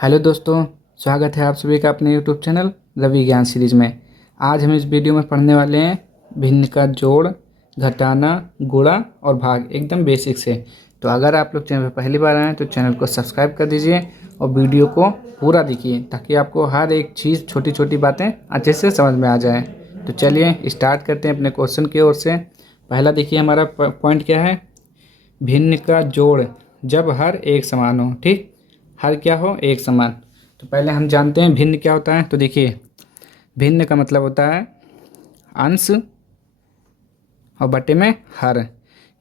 Hello दोस्तों, स्वागत है आप सभी का अपने यूट्यूब चैनल रवि ज्ञान सीरीज में। आज हम इस वीडियो में पढ़ने वाले हैं भिन्न का जोड़, घटाना, गुणा और भाग, एकदम बेसिक से। तो अगर आप लोग चैनल पर पहली बार आए हैं तो चैनल को सब्सक्राइब कर दीजिए और वीडियो को पूरा देखिए ताकि आपको हर एक चीज़, छोटी छोटी बातें अच्छे से समझ में आ जाए। तो चलिए स्टार्ट करते हैं अपने क्वेश्चन की ओर से। पहला देखिए हमारा पॉइंट क्या है, भिन्न का जोड़ जब हर एक समान हो। ठीक, हर क्या हो, एक समान। तो पहले हम जानते हैं भिन्न क्या होता है। तो देखिए, भिन्न का मतलब होता है अंश और बटे में हर,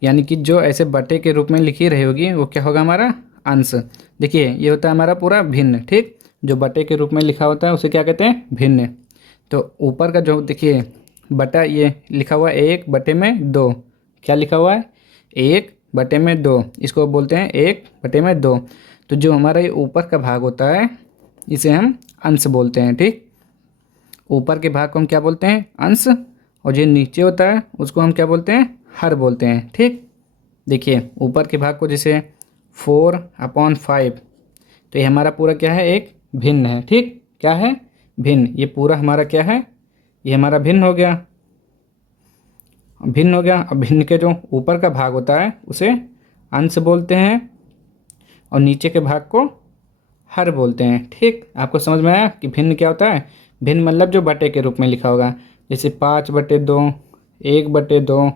यानी कि जो ऐसे बटे के रूप में लिखी रही होगी वो क्या होगा, हमारा अंश। देखिए ये होता है हमारा पूरा भिन्न। ठीक, जो बटे के रूप में लिखा होता है उसे क्या कहते हैं, भिन्न। तो ऊपर का जो देखिए बटा, ये लिखा हुआ है 1/2। क्या लिखा हुआ है, 1/2, इसको बोलते हैं 1/2। तो जो हमारा ये ऊपर का भाग होता है इसे हम अंश बोलते हैं। ठीक, ऊपर के भाग को हम क्या बोलते हैं, अंश, और जो नीचे होता है उसको हम क्या बोलते हैं, हर बोलते हैं। ठीक, देखिए ऊपर के भाग को जैसे 4/5, तो ये हमारा पूरा क्या है, एक भिन्न है। ठीक, क्या है, भिन्न। ये पूरा हमारा क्या है, ये हमारा भिन्न हो गया, भिन्न हो गया। अब भिन्न के जो ऊपर का भाग होता है उसे अंश बोलते हैं और नीचे के भाग को हर बोलते हैं। ठीक, आपको समझ में आया कि भिन्न क्या होता है। भिन्न मतलब जो बटे के रूप में लिखा होगा, जैसे 5/2, 1/2,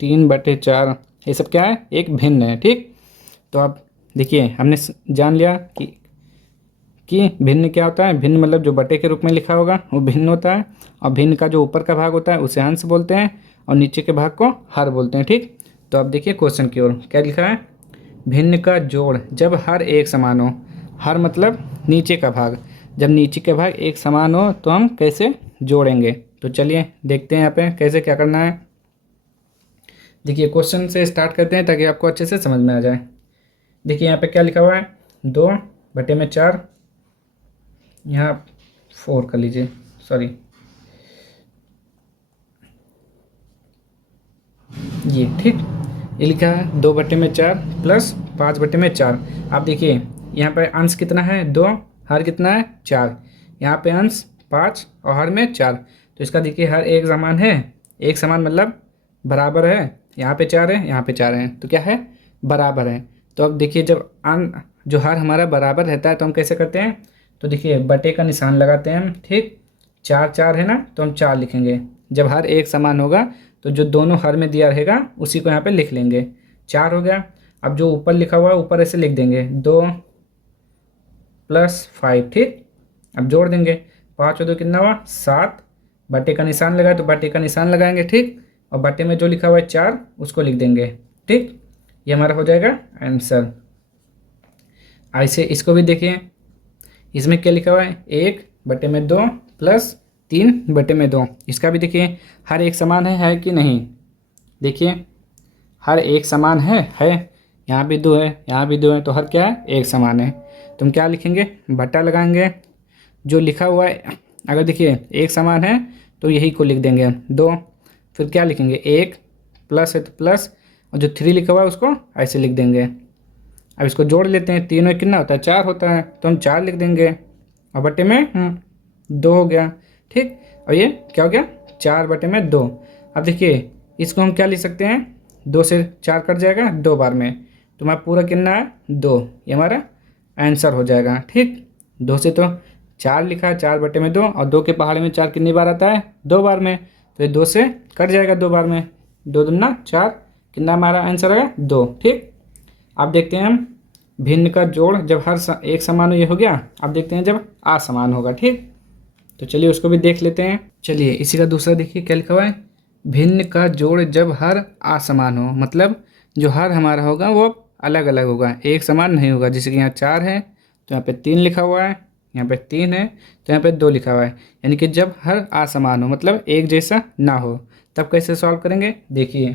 3/4, ये सब क्या है, एक भिन्न है। ठीक, तो आप देखिए हमने जान लिया कि भिन्न क्या होता है। भिन्न मतलब जो बटे के रूप में लिखा होगा वो भिन्न होता है, और भिन्न का जो ऊपर का भाग होता है उसे अंश बोलते हैं और नीचे के भाग को हर बोलते हैं। ठीक, तो अब देखिए क्वेश्चन की ओर, क्या लिखा है, भिन्न का जोड़ जब हर एक समान हो। हर मतलब नीचे का भाग, जब नीचे के भाग एक समान हो तो हम कैसे जोड़ेंगे। तो चलिए देखते हैं यहाँ पे कैसे क्या करना है। देखिए क्वेश्चन से स्टार्ट करते हैं ताकि आपको अच्छे से समझ में आ जाए। देखिए यहाँ पे क्या लिखा हुआ है, 2/4, यहाँ 4 कर लीजिए, सॉरी ये। ठीक, ये लिखा है 2/4 प्लस 5/4। आप देखिए यहाँ पे अंश कितना है, 2, हर कितना है, 4। यहाँ पे अंश 5 और हर में 4, तो इसका देखिए हर एक समान है। एक समान मतलब बराबर है, यहाँ पे 4 है, यहाँ पे 4 है, तो क्या है, बराबर है। तो अब देखिए जब जो हर हमारा बराबर रहता है तो हम कैसे करते हैं, तो देखिए बटे का निशान लगाते हैं हम। ठीक, 4 4 है ना, तो हम 4 लिखेंगे। जब हर एक समान होगा तो जो दोनों हर में दिया रहेगा उसी को यहाँ पे लिख लेंगे, 4 हो गया। अब जो ऊपर लिखा हुआ है ऊपर ऐसे लिख देंगे 2+5। ठीक, अब जोड़ देंगे, 5 और 2 कितना हुआ, 7। बटे का निशान लगाए तो बटे का निशान लगाएंगे। ठीक, और बटे में जो लिखा हुआ है 4 उसको लिख देंगे। ठीक, ये हमारा हो जाएगा आंसर। ऐसे इसको भी देखिए, इसमें क्या लिखा हुआ है, 1/2 प्लस 3/2। इसका भी देखिए हर एक समान है कि नहीं। देखिए हर एक समान है। यहाँ भी 2 है, यहाँ भी 2 है, तो हर क्या है, एक समान है। तो हम क्या लिखेंगे, बटा लगाएंगे। जो लिखा हुआ है अगर देखिए एक समान है तो यही को लिख देंगे हम 2। फिर क्या लिखेंगे, 1 प्लस है तो प्लस, और जो 3 लिखा हुआ है उसको ऐसे लिख देंगे। अब इसको जोड़ लेते हैं, 3 में कितना होता है, 4 होता है, तो हम 4 लिख देंगे और बटे में 2 हो गया। ठीक, और ये क्या हो गया, 4/2। अब देखिए इसको हम क्या लिख सकते हैं, 2 से 4 कट जाएगा 2 बार में, तो हमारा पूरा कितना है, 2। ये हमारा आंसर हो जाएगा। ठीक, 2 से तो 4 लिखा है, 4/2, और 2 के पहाड़ में 4 कितनी बार आता है, 2 बार में, तो ये 2 से कट जाएगा 2 बार में, 2 दूना 4, कितना हमारा आंसर आएगा, 2। ठीक, अब देखते हैं हम भिन्न का जोड़ जब हर एक समान हो, ये हो गया। अब देखते हैं जब असमान होगा। ठीक, तो चलिए उसको भी देख लेते हैं। चलिए इसी का दूसरा देखिए क्या लिखा हुआ है, भिन्न का जोड़ जब हर असमान हो, मतलब जो हर हमारा होगा वो अलग अलग होगा, एक समान नहीं होगा। जैसे कि यहाँ 4 है तो यहाँ पे 3 लिखा हुआ है, यहाँ पे 3 है तो यहाँ पे 2 लिखा हुआ है। यानी कि जब हर असमान हो मतलब एक जैसा ना हो, तब कैसे सॉल्व करेंगे। देखिए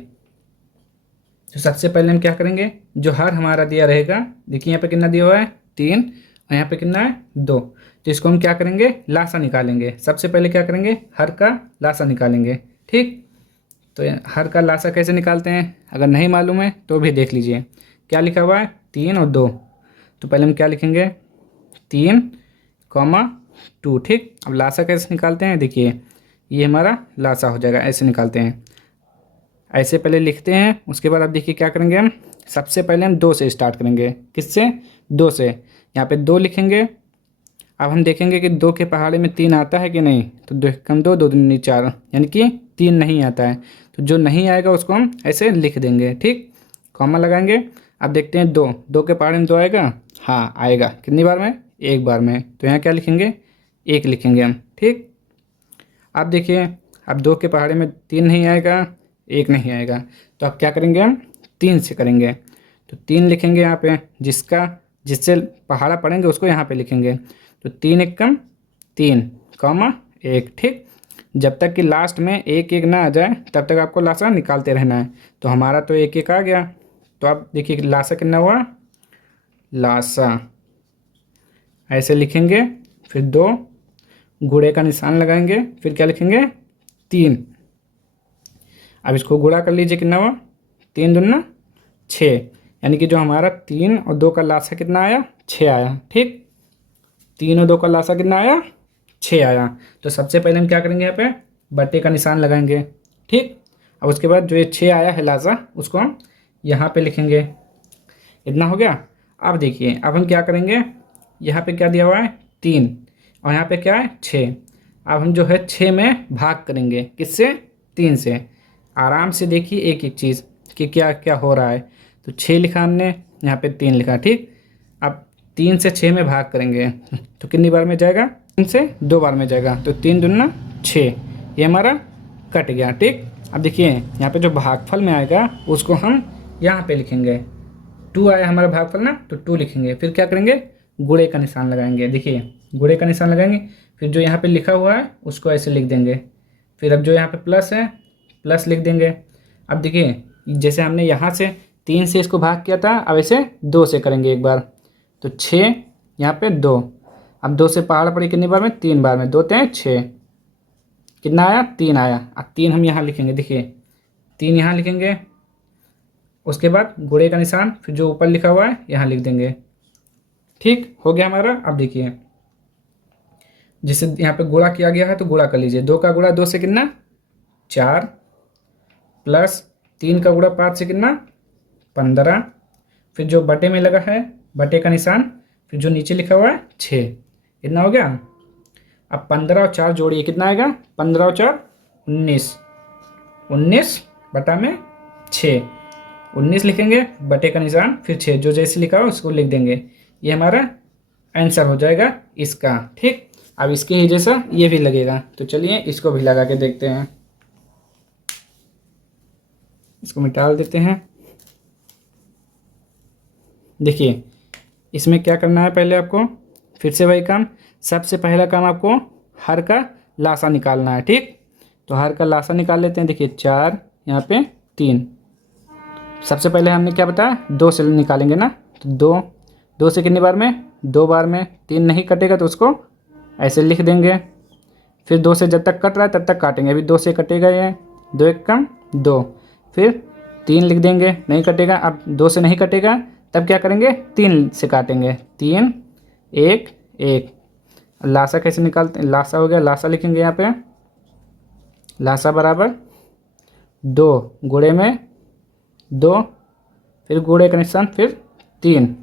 तो सबसे पहले हम क्या करेंगे, जो हर हमारा दिया रहेगा, देखिए यहाँ पे कितना दिया हुआ है, 3, और यहाँ पे कितना है, 2, तो इसको हम क्या करेंगे, लासा निकालेंगे। सबसे पहले क्या करेंगे, हर का लासा निकालेंगे। ठीक, तो हर का लासा कैसे निकालते हैं, अगर नहीं मालूम है तो भी देख लीजिए। क्या लिखा हुआ है, 3 और 2, तो पहले हम क्या लिखेंगे, 3, 2। ठीक, अब लासा कैसे निकालते हैं, देखिए ये हमारा लासा हो जाएगा, ऐसे निकालते हैं। ऐसे पहले लिखते हैं, उसके बाद अब देखिए क्या करेंगे हम, सबसे पहले हम 2 से स्टार्ट करेंगे। किससे, 2 से। यहाँ पे 2 लिखेंगे। अब हम देखेंगे कि 2 के पहाड़े में 3 आता है कि नहीं, तो 2 कम 2, 2 दूनी 4, यानी कि 3 नहीं आता है। तो जो नहीं आएगा उसको हम ऐसे लिख देंगे। ठीक, कॉमा लगाएंगे। अब देखते हैं 2 के पहाड़े में 2 आएगा, हाँ आएगा। कितनी बार में, एक बार में। तो यहाँ क्या लिखेंगे, 1 लिखेंगे हम। ठीक, अब देखिए अब 2 के पहाड़े में 3 नहीं आएगा, 1 नहीं आएगा, तो अब क्या करेंगे हम, 3 से करेंगे। तो 3 लिखेंगे यहाँ पे, जिससे पहाड़ा पड़ेंगे उसको यहाँ पे लिखेंगे। तो 3 1 कम 3, 1। ठीक, जब तक कि लास्ट में 1 1 ना आ जाए तब तक आपको लासा निकालते रहना है। तो हमारा तो 1 1 आ गया। तो अब देखिए लासा कितना हुआ, लासा ऐसे लिखेंगे। फिर 2, गुणे का निशान लगाएंगे। फिर क्या लिखेंगे, 3। अब इसको गुणा कर लीजिए, कितना हुआ, 3 दूना 6, यानी कि जो हमारा 3 और 2 का लासा कितना आया, 6 आया। ठीक, 3 और 2 का लासा कितना आया, 6 आया। तो सबसे पहले हम क्या करेंगे, यहाँ पे बट्टे का निशान लगाएंगे। ठीक, अब उसके बाद जो ये 6 आया है लासा, उसको हम यहाँ पे लिखेंगे। इतना हो गया। अब देखिए अब हम क्या करेंगे, यहाँ पे क्या दिया हुआ है, 3, और यहाँ पे क्या है, 6। अब हम जो है 6 में भाग करेंगे, किससे, 3 से। आराम से देखिए एक एक चीज़ कि क्या क्या हो रहा है। तो 6 लिखा हमने, यहाँ पे 3 लिखा। ठीक, अब 3 से 6 में भाग करेंगे तो कितनी बार में जाएगा, 3 से 2 बार में जाएगा। तो 3 दूना 6, ये हमारा कट गया। ठीक, अब देखिए यहाँ पे जो भागफल में आएगा उसको हम यहाँ पे लिखेंगे। 2 आया हमारा भागफल ना, तो 2 लिखेंगे। फिर क्या करेंगे, गुणे का निशान लगाएंगे। देखिए गुणे का निशान लगाएंगे, फिर जो यहाँ पे लिखा हुआ है उसको ऐसे लिख देंगे। फिर अब जो यहाँ पे प्लस है, प्लस लिख देंगे। अब देखिए जैसे हमने यहाँ से 3 से इसको भाग किया था, अब ऐसे 2 से करेंगे एक बार। तो 6, यहाँ पे 2। अब 2 से पहाड़ पड़ी कितनी बार में, 3 बार में। 2 3 6, कितना आया, 3 आया। अब 3 हम यहाँ लिखेंगे, देखिए 3 यहाँ लिखेंगे। उसके बाद गुणे का निशान, फिर जो ऊपर लिखा हुआ है यहाँ लिख देंगे। ठीक, हो गया हमारा। अब देखिए जिसे यहाँ पे गुणा किया गया है तो गुणा कर लीजिए। 2 का गुणा 2 से कितना, 4, प्लस 3 का गुणा 5 से कितना, 15। फिर जो बटे में लगा है बटे का निशान, फिर जो नीचे लिखा हुआ है 6, इतना हो गया। अब 15 और 4 जोड़िए, कितना आएगा, 15 और 4 19, 19 बटा में 6, 19 लिखेंगे, बटे का निशान, फिर 6, जो जैसे लिखा हो उसको लिख देंगे। ये हमारा आंसर हो जाएगा इसका। ठीक, अब इसके ही जैसा ये भी लगेगा। तो चलिए इसको भी लगा के देखते हैं। इसको मिटा देते हैं। देखिए इसमें क्या करना है, पहले आपको फिर से वही काम। सबसे पहला काम आपको हर का लासा निकालना है। ठीक, तो हर का लासा निकाल लेते हैं। देखिए 4, यहाँ पे 3। सबसे पहले हमने क्या बताया, 2 से निकालेंगे ना। तो 2 से कितनी बार में, 2 बार में। 3 नहीं कटेगा तो उसको ऐसे लिख देंगे। फिर 2 से जब तक कट रहा है तब तक काटेंगे। अभी 2 से कटेगा, ये 2 1 कम 2। फिर 3 लिख देंगे, नहीं कटेगा। अब 2 से नहीं कटेगा तब क्या करेंगे, 3 से काटेंगे। 3 1 1। लासा कैसे निकालते हैं, लासा हो गया, लासा लिखेंगे यहाँ पे। लासा बराबर 2 गुणे में 2, फिर गुणे का निशान, फिर 3।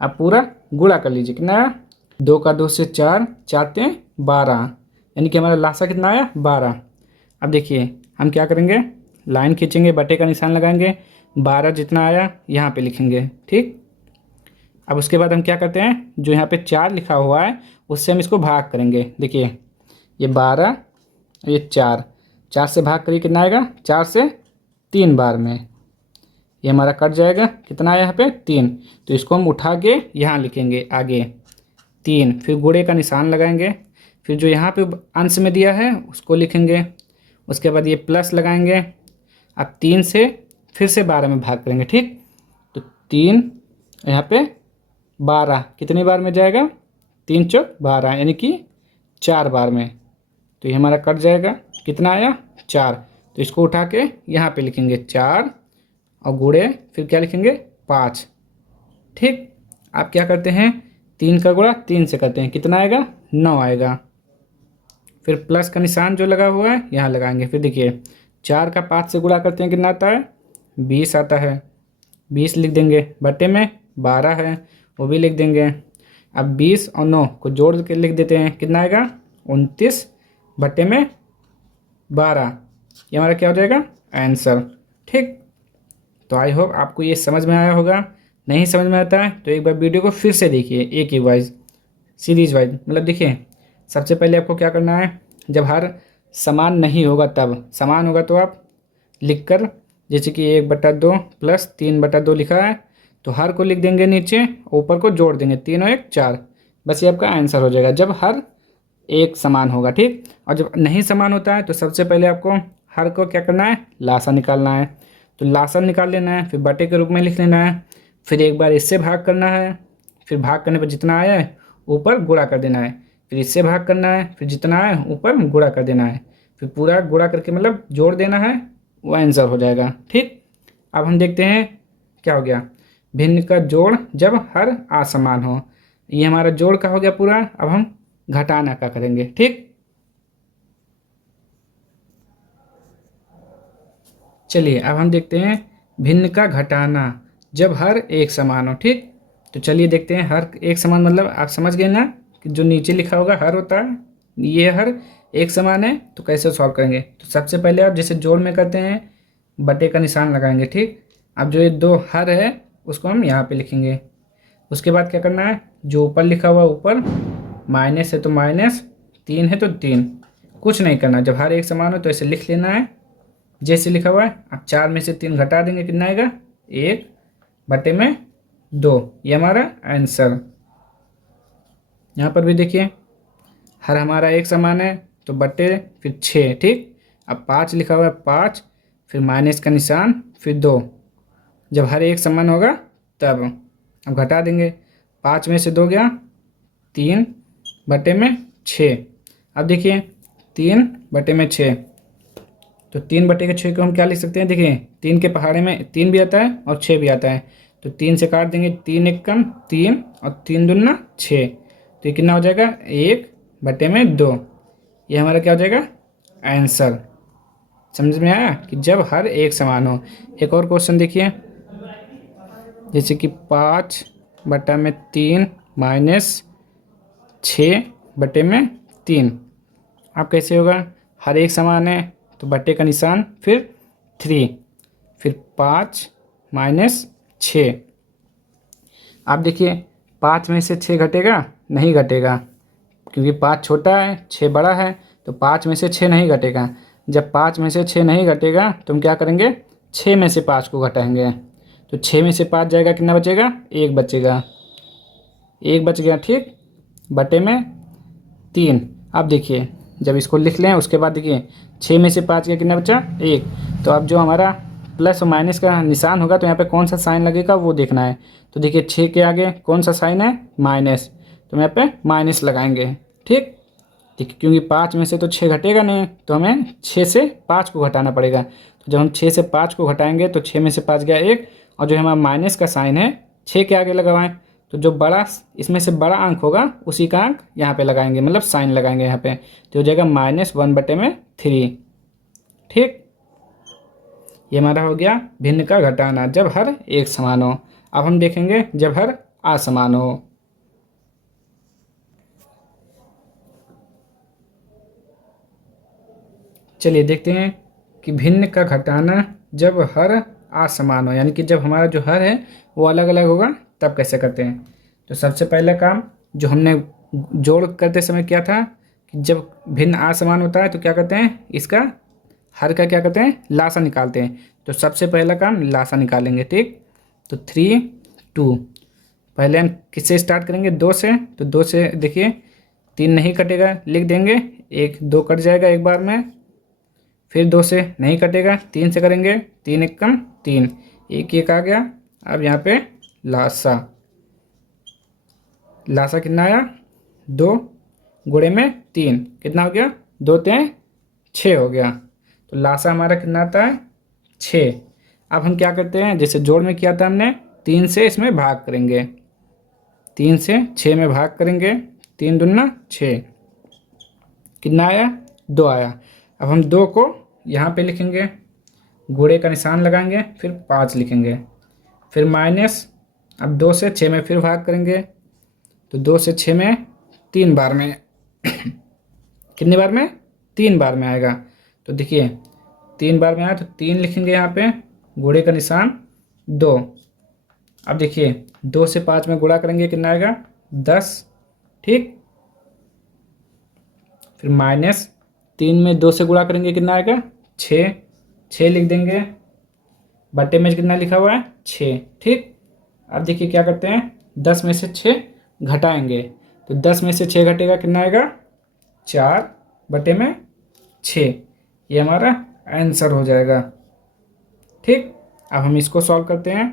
अब पूरा गुणा कर लीजिए, कितना आया, 2 का 2 से 4, 4 3 12, यानी कि हमारा लासा कितना आया, 12। अब देखिए हम क्या करेंगे, लाइन खींचेंगे, बटे का निशान लगाएंगे। 12 जितना आया यहाँ पे लिखेंगे। ठीक, अब उसके बाद हम क्या करते हैं, जो यहाँ पे 4 लिखा हुआ है उससे हम इसको भाग करेंगे। देखिए ये 12, ये 4, 4 से भाग करिए, कितना आएगा, 4 से 3 बार में। ये हमारा कट जाएगा, कितना आया यहाँ पे, 3। तो इसको हम उठा के यहाँ लिखेंगे आगे 3। फिर गुणे का निशान लगाएंगे। फिर जो यहाँ पे अंश में दिया है उसको लिखेंगे। उसके बाद ये प्लस लगाएंगे। अब 3 से फिर से 12 में भाग करेंगे। ठीक, तो 3 यहाँ पे 12 कितनी बार में जाएगा, 3 चौक 12, यानी कि 4 बार में। तो ये हमारा कट जाएगा, कितना आया, 4। तो इसको उठा के यहाँ पे लिखेंगे 4 और गुणे फिर क्या लिखेंगे, 5। ठीक, आप क्या करते हैं, 3 का गुणा 3 से करते हैं, कितना आएगा 9 आएगा। फिर प्लस का निशान जो लगा हुआ है यहाँ लगाएंगे। फिर देखिए 4 का 5 से गुणा करते हैं, कितना आता है 20 आता है, 20 लिख देंगे। बटे में 12 है वो भी लिख देंगे। अब 20 और 9 को जोड़ के लिख देते हैं, कितना आएगा 29 बटे में 12। ये हमारा क्या हो जाएगा आंसर। ठीक, तो आई होप आपको ये समझ में आया होगा। नहीं समझ में आता है तो एक बार वीडियो को फिर से देखिए, एक ही वाइज सीरीज वाइज। मतलब देखिए सबसे पहले आपको क्या करना है, जब हर समान नहीं होगा तब, समान होगा तो आप लिख कर, जैसे कि 1/2 प्लस 3/2 लिखा है तो हर को लिख देंगे नीचे, ऊपर को जोड़ देंगे, 3 और 1 4। बस ये आपका आंसर हो जाएगा जब हर एक समान होगा। ठीक, और जब नहीं समान होता है तो सबसे पहले आपको हर को क्या करना है लासा निकालना है। तो लासा निकाल लेना है, फिर बटे के रूप में लिख लेना है, फिर एक बार इससे भाग करना है, फिर भाग करने पर जितना आया है ऊपर गुणा कर देना है, फिर इससे भाग करना है, फिर जितना आया ऊपर गुणा कर देना है, फिर पूरा गुणा करके मतलब जोड़ देना है, वो आंसर हो जाएगा। ठीक, अब हम देखते हैं क्या हो गया, भिन्न का जोड़ जब हर असमान हो। ये हमारा जोड़ का हो गया पूरा। अब हम घटाना का करेंगे। ठीक, चलिए अब हम देखते हैं भिन्न का घटाना जब हर एक समान हो। ठीक, तो चलिए देखते हैं हर एक समान मतलब आप समझ गए ना कि जो नीचे लिखा होगा हर होता है, ये हर एक समान है तो कैसे सॉल्व करेंगे। तो सबसे पहले आप जैसे जोड़ में करते हैं बटे का निशान लगाएंगे। ठीक, अब जो ये 2 हर है उसको हम यहाँ पे लिखेंगे। उसके बाद क्या करना है, जो ऊपर लिखा हुआ ऊपर, माइनस है तो माइनस, 3 है तो 3, कुछ नहीं करना। जब हर एक समान हो तो ऐसे लिख लेना है जैसे लिखा हुआ है। अब 4 में से 3 घटा देंगे, कितना आएगा 1 बटे में 2। ये हमारा आंसर। यहाँ पर भी देखिए हर हमारा एक समान है तो बटे फिर 6। ठीक, अब 5 लिखा हुआ है 5, फिर माइनस का निशान, फिर 2। जब हर एक समान होगा तब अब घटा देंगे, 5 में से 2 गया 3 बटे में 6। अब देखिए 3 बटे में 6, तो 3 बटे के 6 को हम क्या लिख सकते हैं, देखिए 3 के पहाड़े में 3 भी आता है और 6 भी आता है, तो 3 से काट देंगे, 3 एक कम 3 और 3 दूना 6, तो ये कितना हो जाएगा 1 बटे में 2। ये हमारा क्या हो जाएगा आंसर। समझ में आया कि जब हर एक समान हो। एक और क्वेश्चन देखिए, जैसे कि 5 बटा में 3 माइनस 6 बटे में 3। अब कैसे होगा, हर एक समान है तो बटे का निशान, फिर 3, फिर 5 माइनस 6। आप देखिए 5 में से 6 घटेगा, नहीं घटेगा, क्योंकि 5 छोटा है 6 बड़ा है, तो 5 में से 6 नहीं घटेगा। जब 5 में से 6 नहीं घटेगा तो हम क्या करेंगे, 6 में से 5 को घटाएंगे, तो 6 में से 5 जाएगा, कितना बचेगा 1 बचेगा, 1 बच गया। ठीक, बटे में 3। अब देखिए जब इसको लिख लें उसके बाद देखिए 6 में से 5 का कितना बचा 1, तो अब जो हमारा प्लस और माइनस का निशान होगा तो यहाँ पे कौन सा साइन लगेगा वो देखना है। तो देखिए 6 के आगे कौन सा साइन है माइनस, तो यहाँ पे माइनस लगाएंगे। ठीक, देखिए क्योंकि 5 में से तो 6 घटेगा नहीं, तो हमें 6 से 5 को घटाना पड़ेगा। तो जब हम 6 से 5 को घटाएंगे तो 6 में से 5 गया 1, और जो हमारा माइनस का साइन है 6 के आगे लगवाएं, तो जो बड़ा इसमें से बड़ा अंक होगा उसी का अंक यहाँ पे लगाएंगे, मतलब साइन लगाएंगे यहाँ पे, तो हो जाएगा -1 बटे में 3। ठीक, ये हमारा हो गया भिन्न का घटाना जब हर एक समान हो। अब हम देखेंगे जब हर असमान हो। चलिए देखते हैं कि भिन्न का घटाना जब हर असमान हो, यानी कि जब हमारा जो हर है वो अलग अलग होगा तब कैसे करते हैं। तो सबसे पहला काम जो हमने जोड़ करते समय किया था कि जब भिन्न असमान होता है तो क्या करते हैं, इसका हर का क्या करते हैं लासा निकालते हैं। तो सबसे पहला काम लासा निकालेंगे। ठीक, तो 3 2, पहले हम किससे स्टार्ट करेंगे 2 से, तो 2 से देखिए 3 नहीं कटेगा, लिख देंगे 1 2 कट जाएगा एक बार में, फिर 2 से नहीं कटेगा, 3 से करेंगे, 3 एक कम 3, 1 1 आ गया। अब यहाँ पे लासा, लासा कितना आया 2 गुणे में 3, कितना हो गया 2 3 6 हो गया। तो लासा हमारा कितना आता है 6। अब हम क्या करते हैं, जैसे जोड़ में किया था हमने 3 से इसमें भाग करेंगे, 3 से 6 में भाग करेंगे, 3 दूना 6, कितना आया 2 आया। अब हम 2 को यहाँ पे लिखेंगे, गुणे का निशान लगाएंगे, फिर 5 लिखेंगे, फिर माइनस। अब 2 से 6 में फिर भाग करेंगे, तो 2 से 6 में 3 बार में कितनी बार में 3 बार में आएगा। तो देखिए 3 बार में आया तो 3 लिखेंगे यहाँ पे, गुणे का निशान 2। अब देखिए 2 से 5 में गुणा करेंगे, कितना आएगा 10, ठीक। फिर माइनस 3 में 2 से गुणा करेंगे, कितना आएगा 6, 6 लिख देंगे, बटे में कितना लिखा हुआ है 6, ठीक। अब देखिए क्या करते हैं, 10 में से 6 घटाएंगे, तो 10 में से 6 घटेगा, कितना आएगा 4 बटे में 6, ये हमारा आंसर हो जाएगा, ठीक। अब हम इसको सॉल्व करते हैं।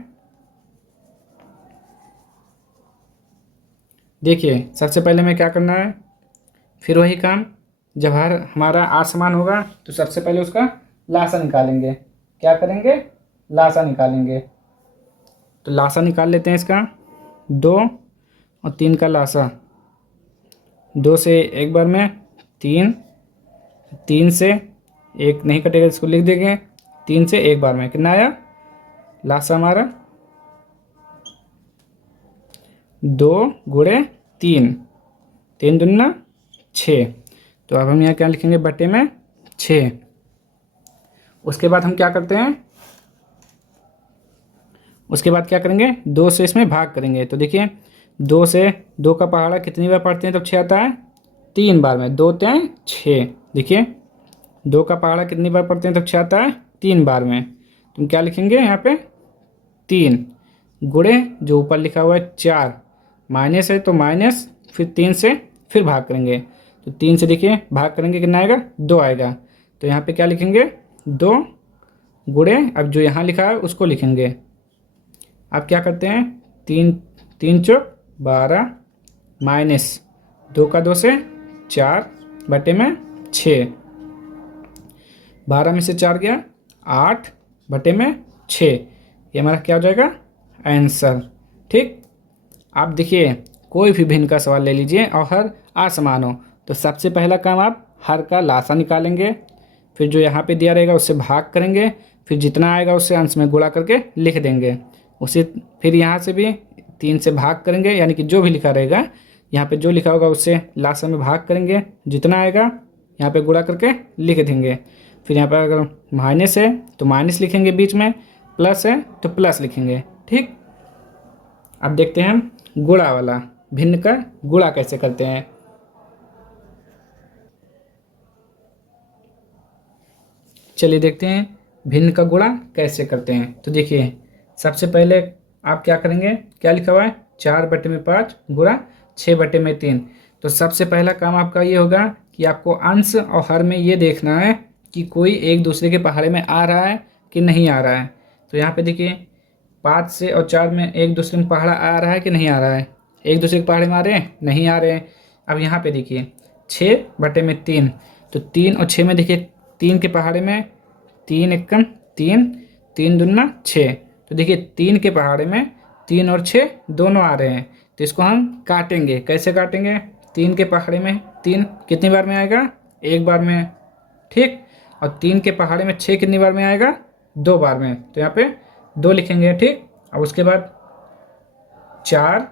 देखिए सबसे पहले में क्या करना है, फिर वही काम, जब हमारा आठ समान होगा तो सबसे पहले उसका लासा निकालेंगे। क्या करेंगे, लासा निकालेंगे। तो लासा निकाल लेते हैं इसका, 2 और 3 का लासा, 2 से एक बार में 3, 3 से एक नहीं कटेगा, इसको लिख देंगे, 3 से एक बार में कितना आया लासा हमारा 2 गुणे 3, 3 दूना 6। तो अब हम यहाँ क्या लिखेंगे, बटे में 6। उसके बाद हम क्या करते हैं, उसके बाद क्या करेंगे, 2 से इसमें भाग करेंगे। तो देखिए 2 से 2 का पहाड़ा कितनी बार पढ़ते हैं तब 6 आता है, 3 बार में, 2 3 6। देखिए 2 का पहाड़ा कितनी बार पढ़ते हैं तब 6 आता है, 3 बार में। तुम क्या लिखेंगे यहाँ पे 3 गुणे जो ऊपर लिखा हुआ है 4, माइनस है तो माइनस, फिर 3 से फिर भाग करेंगे, तो 3 से देखिए भाग करेंगे कितना आएगा 2 आएगा। तो यहाँ पे क्या लिखेंगे 2 गुणे, अब जो यहाँ लिखा है उसको लिखेंगे। अब क्या करते हैं, 3 3 चौक 12 माइनस 2 का 2 से 4 बटे में 6, 12 में से 4 गया 8 बटे में 6, ये हमारा क्या हो जाएगा आंसर, ठीक। आप देखिए कोई भी भिन्न का सवाल ले लीजिए और हर असमान हो, तो सबसे पहला काम आप हर का लासा निकालेंगे, फिर जो यहाँ पे दिया रहेगा उससे भाग करेंगे, फिर जितना आएगा उससे अंश में गुणा करके लिख देंगे। उसी फिर यहाँ से भी 3 से भाग करेंगे, यानी कि जो भी लिखा रहेगा यहाँ पे जो लिखा होगा उससे लासा में भाग करेंगे, जितना आएगा यहाँ पे गुणा करके लिख देंगे। फिर यहाँ पर अगर माइनस है तो माइनस लिखेंगे बीच में, प्लस है तो प्लस लिखेंगे, ठीक। अब देखते हैं हम गुणा वाला, भिन्न का गुणा कैसे करते हैं। चलिए देखते हैं भिन्न का गुणा कैसे करते हैं। तो देखिए सबसे पहले आप क्या करेंगे, क्या लिखा हुआ है 4 बटे में 5 गुणा 6 बटे में 3। तो सबसे पहला काम आपका ये होगा कि आपको अंश और हर में ये देखना है कि कोई एक दूसरे के पहाड़े में आ रहा है कि नहीं आ रहा है। तो यहाँ पे देखिए 5 से और 4 में एक दूसरे में पहाड़ा आ रहा है कि नहीं आ रहा है, एक दूसरे के पहाड़े में आ रहे हैं, नहीं आ रहे हैं। अब यहाँ पे देखिए 6 बटे में 3, तो 3 और 6 में देखिए 3 के पहाड़े में 3 एकम 3, 3 दूना 6। तो देखिए 3 के पहाड़े में 3 और 6 दोनों आ रहे हैं, तो इसको हम काटेंगे। कैसे काटेंगे, 3 के पहाड़े में 3 कितनी बार में आएगा, एक बार में, ठीक। और 3 के पहाड़े में 6 कितनी बार में आएगा, 2 बार में, तो यहाँ पे 2 लिखेंगे, ठीक। अब उसके बाद 4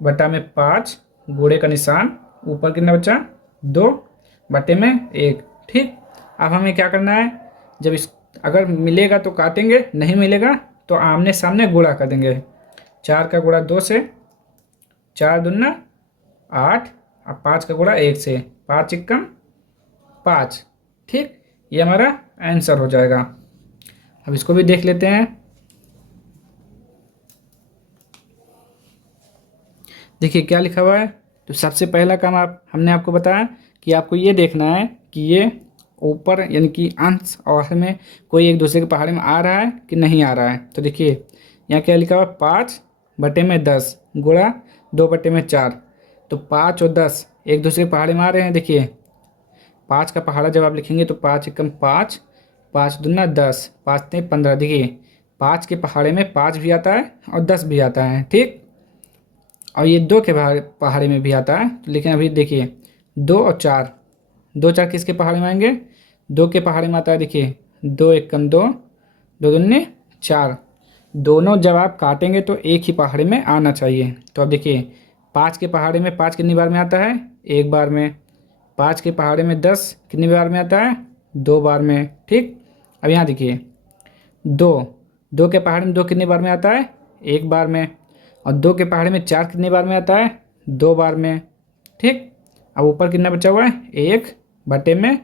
बटा में 5 गुणे का निशान, ऊपर कितना बचा 2 बटे में 1, ठीक। अब हमें क्या करना है, जब इस अगर मिलेगा तो काटेंगे, नहीं मिलेगा तो आमने सामने गुणा कर देंगे। 4 का गुणा 2 से, 4 दूना 8, और 5 का गुणा 1 से, 5 एकम 5, ठीक। ये हमारा आंसर हो जाएगा। अब इसको भी देख लेते हैं। देखिए क्या लिखा हुआ है, तो सबसे पहला काम हमने आपको बताया कि आपको ये देखना है कि ये ऊपर यानी कि अंश और हर में कोई एक दूसरे के पहाड़े में आ रहा है कि नहीं आ रहा है। तो देखिए यहाँ क्या लिखा हुआ है 5 बटे में 10 गुणा 2 बटे में 4। तो 5 और 10 एक दूसरे के पहाड़े में आ रहे हैं। देखिए 5 का पहाड़ा जब आप लिखेंगे तो 5 एकम 5, 5 दूना 10, 5 तीन 15। देखिए 5 के पहाड़े में 5 भी आता है और 10 भी आता है, ठीक। और ये 2 के पहाड़े में भी आता है, लेकिन अभी देखिए 2 और 4, 2 4 किसके पहाड़े में आएंगे? 2 के पहाड़े में आता है। देखिए 2 एकम 2, 2 दूनी 4, दोनों जब आप काटेंगे तो एक ही पहाड़े में आना चाहिए। तो अब देखिए 5 के पहाड़े में 5 कितनी बार में आता है? एक बार में। 5 के पहाड़े में 10 कितनी बार में आता है? 2 बार में। ठीक, अब यहाँ देखिए 2, 2 के पहाड़े में 2 कितनी बार में आता है? एक बार में। और 2 के पहाड़े में 4 कितनी बार में आता है? 2 बार में। ठीक, अब ऊपर कितना बचा हुआ है? 1 बटे में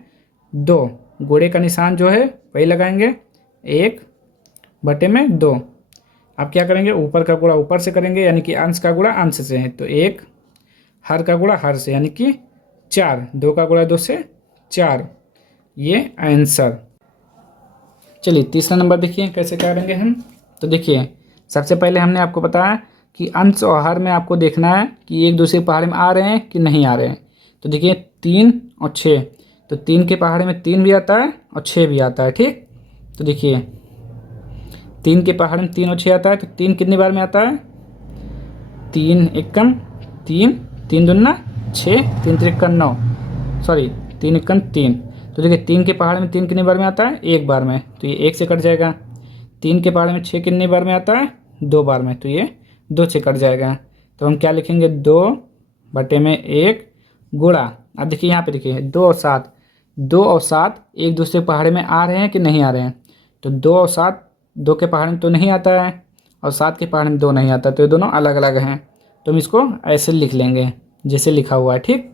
2, गुणे का निशान जो है वही लगाएंगे, 1 बटे में 2। अब क्या करेंगे? ऊपर का गुणा ऊपर से करेंगे, यानी कि अंश का गुणा अंश से है, तो 1, हर का गुणा हर से, यानी कि 4, 2 का गुणा 2 से 4, ये आंसर। चलिए तीसरा नंबर देखिए कैसे करेंगे हम। तो देखिए सबसे पहले हमने आपको बताया कि अंश और हर में आपको देखना है कि एक दूसरे के पहाड़े में आ रहे हैं कि नहीं आ रहे हैं। तो देखिए 3 और 6, तो 3 के पहाड़े में 3 भी आता है और 6 भी आता है। ठीक, तो देखिए 3 के पहाड़े में 3 और 6 आता है, तो 3 कितनी बार में आता है? 3 एकम 3, 3 दूना 6, 3 त्रिक्का 9, सॉरी 3 एकम 3। तो देखिए 3 के पहाड़े में 3 कितनी बार में आता है? एक बार में, तो ये 1 से कट जाएगा। 3 के पहाड़े में 6 कितनी बार में आता है? 2 बार में, तो ये 2 से कट जाएगा। तो हम क्या लिखेंगे? 2 बटे में 1 गुणा, अब देखिए यहाँ पे देखिए 2 और 7, 2 और 7 एक दूसरे पहाड़े में आ रहे हैं कि नहीं आ रहे हैं? तो 2 और 7, 2 के पहाड़े में तो नहीं आता है और 7 के पहाड़े में 2 नहीं आता, तो ये दोनों अलग अलग हैं। तो हम इसको ऐसे लिख लेंगे जैसे लिखा हुआ है। ठीक,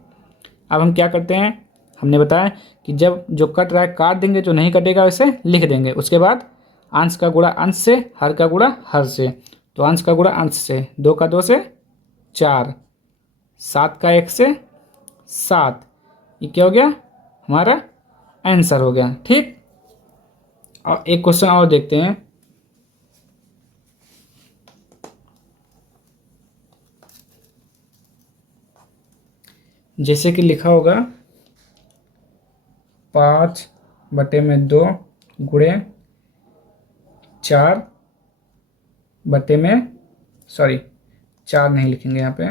अब हम क्या करते हैं, हमने बताया कि जब जो कट रहा है काट देंगे, जो नहीं कटेगा वैसे लिख देंगे। उसके बाद अंश का गुणा अंश से, हर का गुणा हर से। तो अंश का गुणा अंश से, 2 का 2 से 4, 7 का 1 से 7, ये क्या हो गया? हमारा आंसर हो गया। ठीक, और एक क्वेश्चन और देखते हैं। जैसे कि लिखा होगा 5 बटे में 2 गुणे 4 बटे में, सॉरी 4 नहीं लिखेंगे यहाँ पे,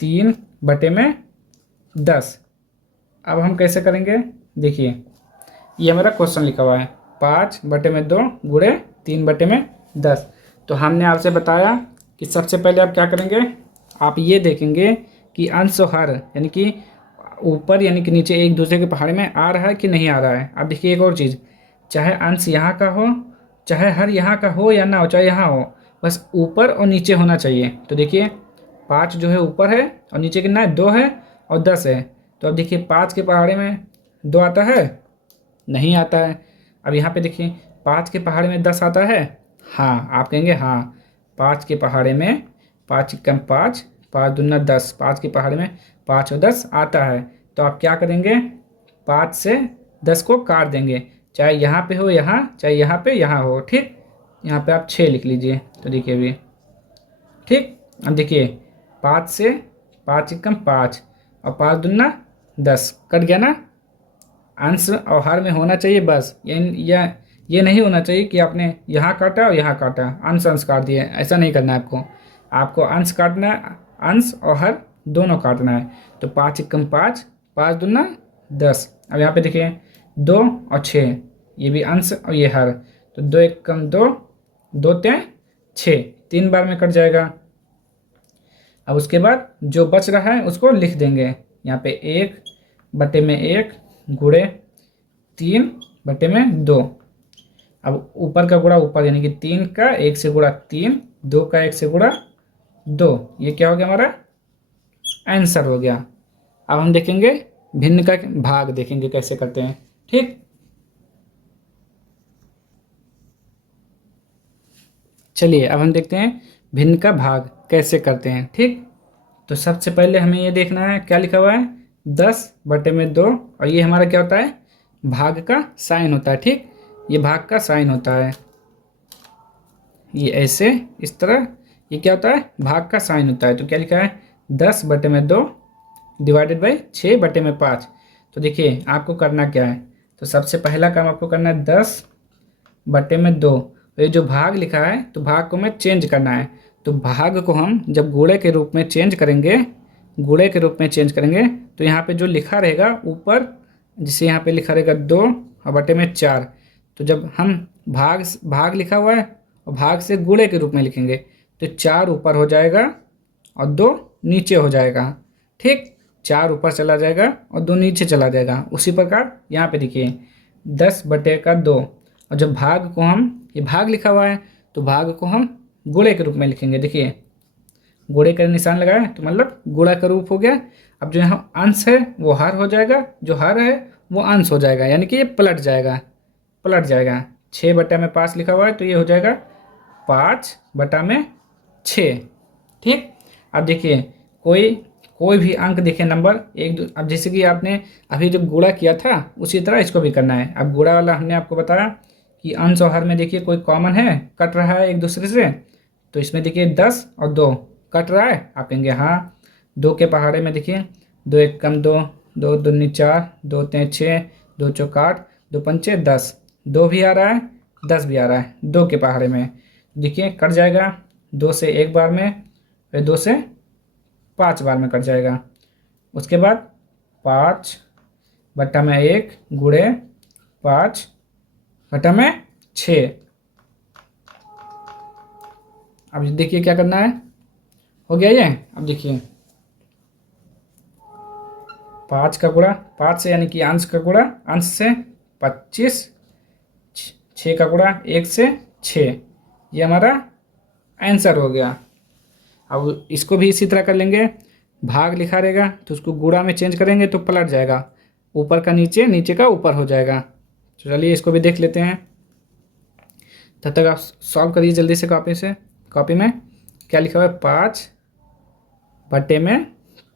3 बटे में 10। अब हम कैसे करेंगे? देखिए ये हमारा क्वेश्चन लिखा हुआ है 5 बटे में 2 गुणे 3 बटे में 10। तो हमने आपसे बताया कि सबसे पहले आप क्या करेंगे, आप ये देखेंगे कि अंश और हर, यानी कि ऊपर यानी कि नीचे एक दूसरे के पहाड़े में आ रहा है कि नहीं आ रहा है। अब देखिए एक और चीज़, चाहे अंश यहाँ का हो, चाहे हर यहाँ का हो या ना हो, चाहे यहाँ हो, बस ऊपर और नीचे होना चाहिए। तो देखिए 5 जो है ऊपर है और नीचे कितना है? 2 है और 10 है। तो अब देखिए 5 के पहाड़े में 2 आता है? नहीं आता है। अब यहाँ पे देखिए 5 के पहाड़े में 10 आता है? हाँ, आप कहेंगे हाँ 5 के पहाड़े में 5 कम 5, 5 दूना 10, 5 के पहाड़े में 5 और 10 आता है। तो आप क्या करेंगे? 5 से 10 को काट देंगे, चाहे यहाँ पे हो यहाँ, चाहे यहाँ पे यहाँ हो। ठीक, यहाँ पे आप 6 लिख लीजिए। तो देखिए अभी ठीक, अब देखिए 5 से 5 कम 5 और 5 दूना 10, कट गया ना? अंश और हर में होना चाहिए बस। ये नहीं होना चाहिए कि आपने यहाँ काटा और यहाँ काटा, अंश अंश काट दिए। ऐसा नहीं करना है आपको। आपको अंश काटना है, अंश और हर दोनों काटना है। तो 5 कम 5, 5 दूना 10। अब यहाँ पे देखिए 2 और 6, ये भी अंश और ये हर, तो 2 1 कम 2, 2 3 6, 3 बार में कट जाएगा। अब उसके बाद जो बच रहा है उसको लिख देंगे यहाँ पे 1 बटे में 1 गुणे 3 बटे में 2। अब ऊपर का गुणा ऊपर, यानी कि 3 का 1 से गुणा 3, 2 का 1 से गुणा 2, ये क्या हो गया? हमारा आंसर हो गया। अब हम देखेंगे भिन्न का भाग, देखेंगे कैसे करते हैं। ठीक, चलिए अब हम देखते हैं भिन्न का भाग कैसे करते हैं। ठीक, तो सबसे पहले हमें ये देखना है क्या लिखा हुआ है? 10 बटे में 2, और ये हमारा क्या होता है? भाग का साइन होता है। ठीक, ये भाग का साइन होता है, ये ऐसे इस तरह, ये क्या होता है? भाग का साइन होता है। तो क्या लिखा है? 10 बटे में 2 डिवाइडेड बाई 6 बटे में 5। तो देखिए आपको करना क्या है, तो सबसे पहला काम आपको करना है 10 बटे में 2, ये जो भाग लिखा है तो भाग को हमें चेंज करना है। तो भाग को हम जब गुणे के रूप में चेंज करेंगे, गुणे के रूप में चेंज करेंगे, तो यहाँ पे जो लिखा रहेगा ऊपर, जिसे यहाँ पे लिखा रहेगा 2 और बटे में 4, तो जब हम भाग भाग लिखा हुआ है और भाग से गुणे के रूप में लिखेंगे तो 4 ऊपर हो जाएगा और 2 नीचे हो जाएगा। ठीक, 4 ऊपर चला जाएगा और 2 नीचे चला जाएगा। उसी प्रकार यहाँ पे देखिए 10 बटे का 2, और जब भाग को हम, ये भाग लिखा हुआ है तो भाग को हम गुणे के रूप में लिखेंगे। देखिए गुणे का निशान लगाए तो मतलब गुणा का रूप हो गया। अब जो यहाँ अंश है वो हर हो जाएगा, जो हर है वो अंश हो जाएगा, यानी कि ये पलट जाएगा, पलट जाएगा। 6 बटा में 5 लिखा हुआ है तो ये हो जाएगा 5 बटा में 6। ठीक, अब देखिए कोई भी अंक देखिए नंबर अब जैसे कि आपने अभी जो गुणा किया था उसी तरह इसको भी करना है। अब गुणा वाला हमने आपको बताया कि अंश और हर में देखिए कोई कॉमन है, कट रहा है एक दूसरे से, तो इसमें देखिए 10 और 2 कट रहा है। आप कहेंगे हाँ, 2 के पहाड़े में देखिए 2 एक कम 2, 2 दूनी 4, 2 तीन 6, 2 चौक 8, 2 पंचे 10, 2 भी आ रहा है 10 भी आ रहा है 2 के पहाड़े में। देखिए कट जाएगा 2 से एक बार में, फिर 2 से 5 बार में कट जाएगा। उसके बाद 5 बटा में 1 गुणे 5 बटा में 6। अब देखिए क्या करना है, हो गया ये। अब देखिए 5 का गुणा 5 से, यानी कि अंश का गुणा अंश से 25, 6 का गुणा 1 से 6, ये हमारा आंसर हो गया। अब इसको भी इसी तरह कर लेंगे, भाग लिखा रहेगा तो उसको गुणा में चेंज करेंगे तो पलट जाएगा, ऊपर का नीचे, नीचे का ऊपर हो जाएगा। तो चलिए इसको भी देख लेते हैं, तब तक आप सॉल्व करिए जल्दी से कॉपी में क्या लिखा हुआ है 5 बटे में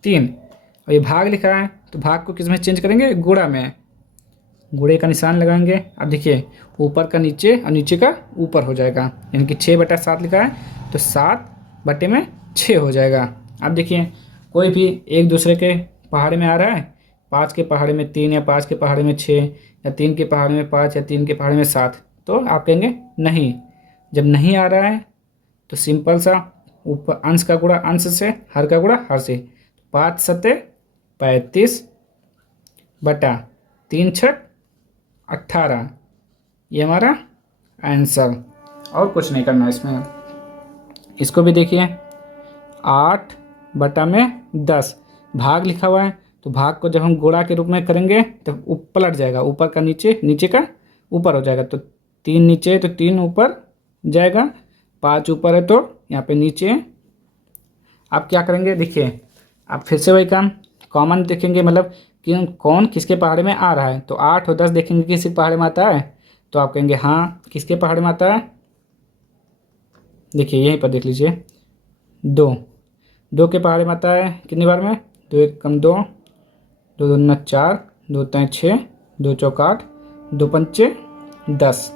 3, और ये भाग लिखा है तो भाग को किस में चेंज करेंगे, गुणा में, गुणे का निशान लगाएंगे। अब देखिए ऊपर का नीचे और नीचे का ऊपर हो जाएगा, यानी कि 6 बटा 7 लिखा है तो 7 बटे में 6 हो जाएगा। अब देखिए कोई भी एक दूसरे के पहाड़े में आ रहा है, 5 के पहाड़े में 3 या 5 के पहाड़े में 6 या 3 के पहाड़े में 5 या 3 के पहाड़े में 7, तो आप कहेंगे नहीं। जब नहीं आ रहा है तो सिंपल सा ऊपर अंश का गुणा अंश से, हर का गुणा हर से, 5 सत्ते 35 बटा 3 छक 18, ये हमारा आंसर। और कुछ नहीं करना इसमें। इसको भी देखिए 8 बटा में 10, भाग लिखा हुआ है तो भाग को जब हम गुणा के रूप में करेंगे तो पलट जाएगा, ऊपर का नीचे, नीचे का ऊपर हो जाएगा। तो 3 नीचे तो 3 ऊपर जाएगा, 5 ऊपर है तो यहाँ पे नीचे। आप क्या करेंगे, देखिए आप फिर से वही काम, कॉमन देखेंगे, मतलब कि कौन किसके पहाड़े में आ रहा है। तो 8 और 10 देखेंगे किसी पहाड़े में आता है, तो आप कहेंगे हाँ किसके पहाड़े में आता है। देखिए यहीं पर देख लीजिए 2 के पहाड़े में आता है, कितनी बार में, 2 एक कम 2, 2 दूना 4, 2 तीन 6, 2 चौक 8, 2 पंचे 10।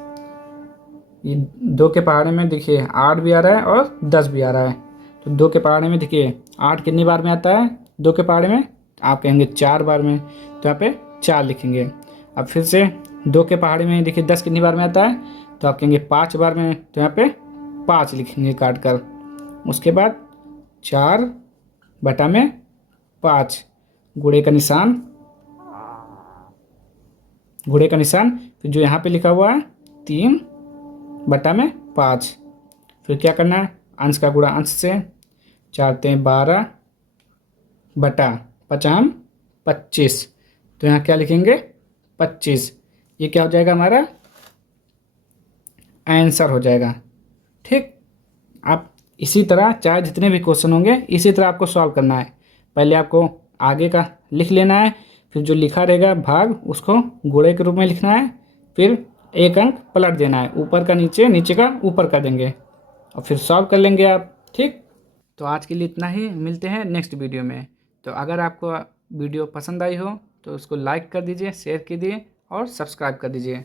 ये 2 के पहाड़े में देखिए 8 भी आ रहा है और 10 भी आ रहा है। तो 2 के पहाड़े में देखिए 8 कितनी बार में आता है 2 के पहाड़े में, आप कहेंगे 4 बार में, तो यहाँ पे 4 लिखेंगे। अब फिर से 2 के पहाड़े में देखिए 10 कितनी बार में आता है, तो आप कहेंगे 5 बार में, तो यहाँ पे 5 लिखेंगे काट कर। उसके बाद 4 बटा में 5, गुणे का निशान, गुणे का निशान, फिर जो यहाँ पे लिखा हुआ है 3 बटा में 5, फिर क्या करना है, अंश का गुणा अंश से, 4 तें 12 बटा 5 25, तो यहाँ क्या लिखेंगे 25, ये क्या हो जाएगा हमारा आंसर हो जाएगा। ठीक, आप इसी तरह चाहे जितने भी क्वेश्चन होंगे इसी तरह आपको सॉल्व करना है। पहले आपको आगे का लिख लेना है, फिर जो लिखा रहेगा भाग उसको गुणे के रूप में लिखना है, फिर एक अंक पलट देना है, ऊपर का नीचे, नीचे का ऊपर कर देंगे और फिर सॉल्व कर लेंगे आप। ठीक, तो आज के लिए इतना ही, मिलते हैं नेक्स्ट वीडियो में। तो अगर आपको वीडियो पसंद आई हो तो उसको लाइक कर दीजिए, शेयर कीजिए और सब्सक्राइब कर दीजिए।